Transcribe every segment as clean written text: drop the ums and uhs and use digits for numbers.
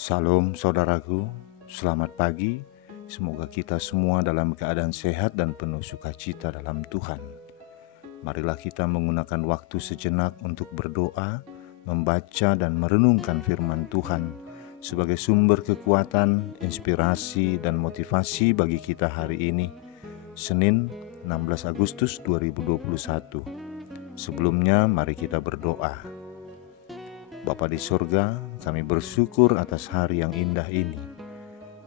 Salam saudaraku, selamat pagi. Semoga kita semua dalam keadaan sehat dan penuh sukacita dalam Tuhan. Marilah kita menggunakan waktu sejenak untuk berdoa, membaca dan merenungkan firman Tuhan sebagai sumber kekuatan, inspirasi dan motivasi bagi kita hari ini, Senin 16 Agustus 2021. Sebelumnya mari kita berdoa. Bapa di surga, kami bersyukur atas hari yang indah ini,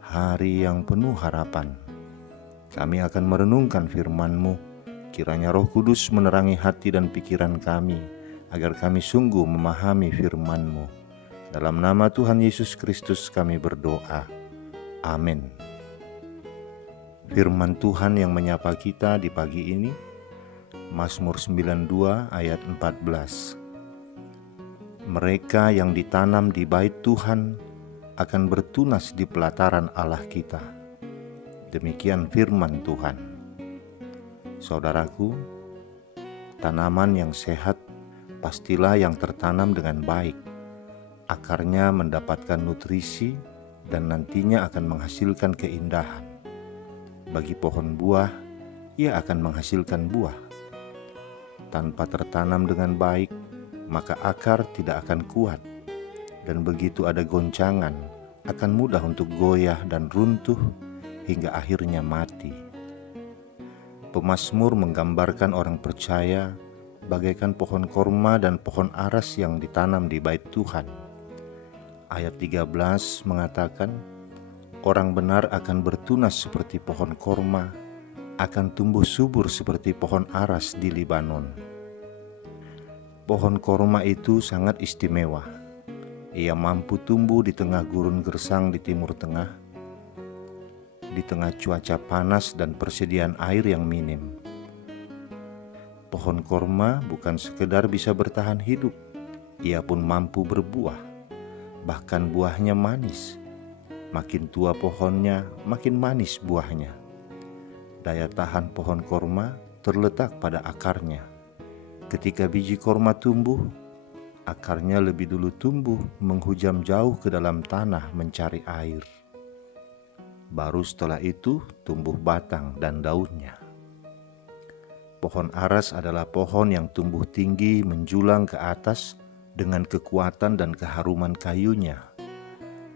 hari yang penuh harapan. Kami akan merenungkan firman-Mu, kiranya Roh Kudus menerangi hati dan pikiran kami, agar kami sungguh memahami firman-Mu. Dalam nama Tuhan Yesus Kristus kami berdoa. Amin. Firman Tuhan yang menyapa kita di pagi ini, Mazmur 92 ayat 14. Mereka yang ditanam di bait Tuhan akan bertunas di pelataran Allah kita. Demikian firman Tuhan. Saudaraku, tanaman yang sehat pastilah yang tertanam dengan baik. Akarnya mendapatkan nutrisi dan nantinya akan menghasilkan keindahan. Bagi pohon buah, ia akan menghasilkan buah. Tanpa tertanam dengan baik, maka akar tidak akan kuat, dan begitu ada goncangan, akan mudah untuk goyah dan runtuh hingga akhirnya mati. Pemazmur menggambarkan orang percaya bagaikan pohon korma dan pohon aras yang ditanam di bait Tuhan. Ayat 13 mengatakan, orang benar akan bertunas seperti pohon korma, akan tumbuh subur seperti pohon aras di Libanon. Pohon korma itu sangat istimewa. Ia mampu tumbuh di tengah gurun gersang di Timur Tengah, di tengah cuaca panas dan persediaan air yang minim. Pohon korma bukan sekedar bisa bertahan hidup, ia pun mampu berbuah. Bahkan buahnya manis. Makin tua pohonnya, makin manis buahnya. Daya tahan pohon korma terletak pada akarnya. Ketika biji korma tumbuh, akarnya lebih dulu tumbuh menghujam jauh ke dalam tanah mencari air. Baru setelah itu tumbuh batang dan daunnya. Pohon aras adalah pohon yang tumbuh tinggi menjulang ke atas dengan kekuatan dan keharuman kayunya.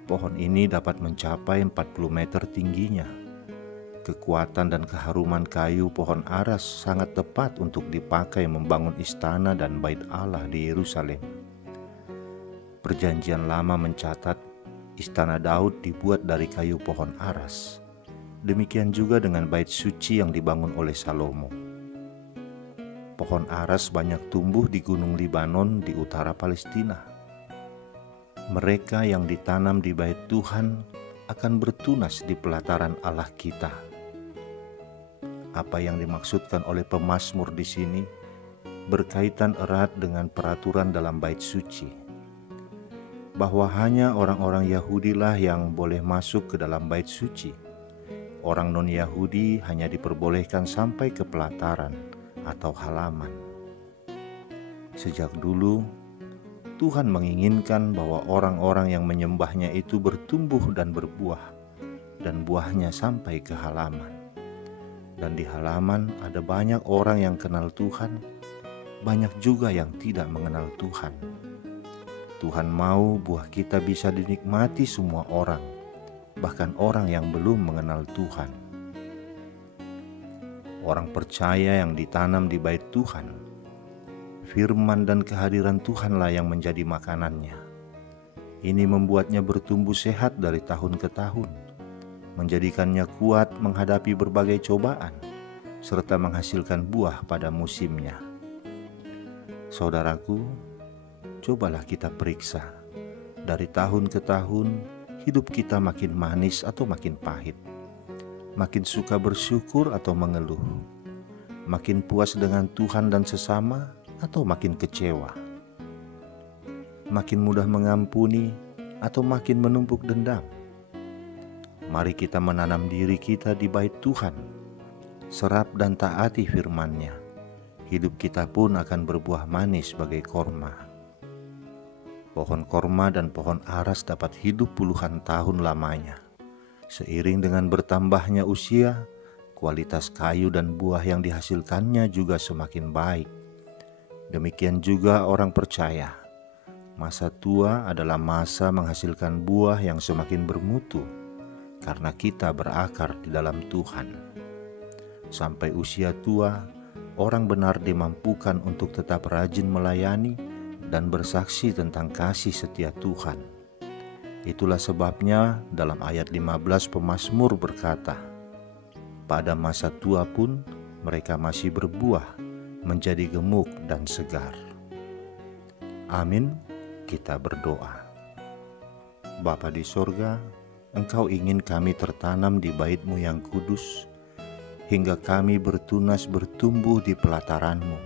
Pohon ini dapat mencapai 40 meter tingginya. Kekuatan dan keharuman kayu pohon aras sangat tepat untuk dipakai membangun istana dan bait Allah di Yerusalem. Perjanjian Lama mencatat istana Daud dibuat dari kayu pohon aras. Demikian juga dengan bait suci yang dibangun oleh Salomo. Pohon aras banyak tumbuh di Gunung Libanon di utara Palestina. Mereka yang ditanam di bait Tuhan akan bertunas di pelataran Allah kita. Apa yang dimaksudkan oleh pemazmur di sini berkaitan erat dengan peraturan dalam bait suci, bahwa hanya orang-orang Yahudilah yang boleh masuk ke dalam bait suci. Orang non-Yahudi hanya diperbolehkan sampai ke pelataran atau halaman. Sejak dulu, Tuhan menginginkan bahwa orang-orang yang menyembahnya itu bertumbuh dan berbuah, dan buahnya sampai ke halaman. Dan di halaman ada banyak orang yang kenal Tuhan, banyak juga yang tidak mengenal Tuhan. Tuhan mau buah kita bisa dinikmati semua orang, bahkan orang yang belum mengenal Tuhan. Orang percaya yang ditanam di bait Tuhan, firman dan kehadiran Tuhanlah yang menjadi makanannya. Ini membuatnya bertumbuh sehat dari tahun ke tahun, menjadikannya kuat menghadapi berbagai cobaan, serta menghasilkan buah pada musimnya. Saudaraku, cobalah kita periksa. Dari tahun ke tahun, hidup kita makin manis atau makin pahit, makin suka bersyukur atau mengeluh, makin puas dengan Tuhan dan sesama atau makin kecewa, makin mudah mengampuni atau makin menumpuk dendam. Mari kita menanam diri kita di bait Tuhan, serap dan taati firman-Nya. Hidup kita pun akan berbuah manis bagai korma. pohon korma dan pohon aras dapat hidup puluhan tahun lamanya. Seiring dengan bertambahnya usia, kualitas kayu dan buah yang dihasilkannya juga semakin baik. Demikian juga orang percaya. Masa tua adalah masa menghasilkan buah yang semakin bermutu, karena kita berakar di dalam Tuhan. Sampai usia tua, orang benar dimampukan untuk tetap rajin melayani dan bersaksi tentang kasih setia Tuhan. Itulah sebabnya dalam ayat 15 pemazmur berkata, pada masa tua pun mereka masih berbuah, menjadi gemuk dan segar. Amin. Kita berdoa. Bapa di sorga, Engkau ingin kami tertanam di bait-Mu yang kudus, hingga kami bertunas bertumbuh di pelataran-Mu,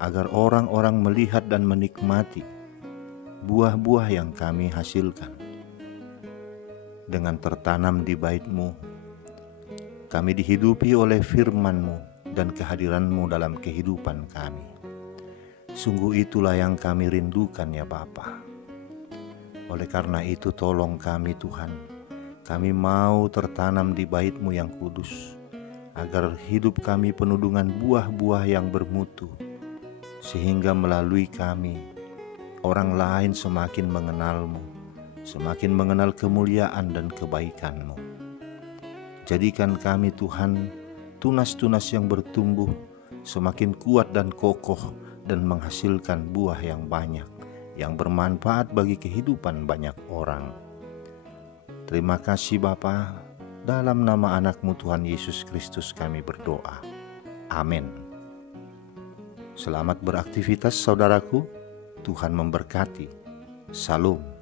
agar orang-orang melihat dan menikmati buah-buah yang kami hasilkan. Dengan tertanam di bait-Mu, kami dihidupi oleh firman-Mu dan kehadiran-Mu dalam kehidupan kami. Sungguh itulah yang kami rindukan ya Bapa. Oleh karena itu tolong kami Tuhan, kami mau tertanam di bait-Mu yang kudus, agar hidup kami penuh dengan buah-buah yang bermutu, sehingga melalui kami, orang lain semakin mengenal-Mu, semakin mengenal kemuliaan dan kebaikan-Mu. Jadikan kami Tuhan, tunas-tunas yang bertumbuh, semakin kuat dan kokoh, dan menghasilkan buah yang banyak, yang bermanfaat bagi kehidupan banyak orang. Terima kasih Bapa, dalam nama anak-Mu Tuhan Yesus Kristus kami berdoa. Amin. Selamat beraktivitas saudaraku, Tuhan memberkati. Salam.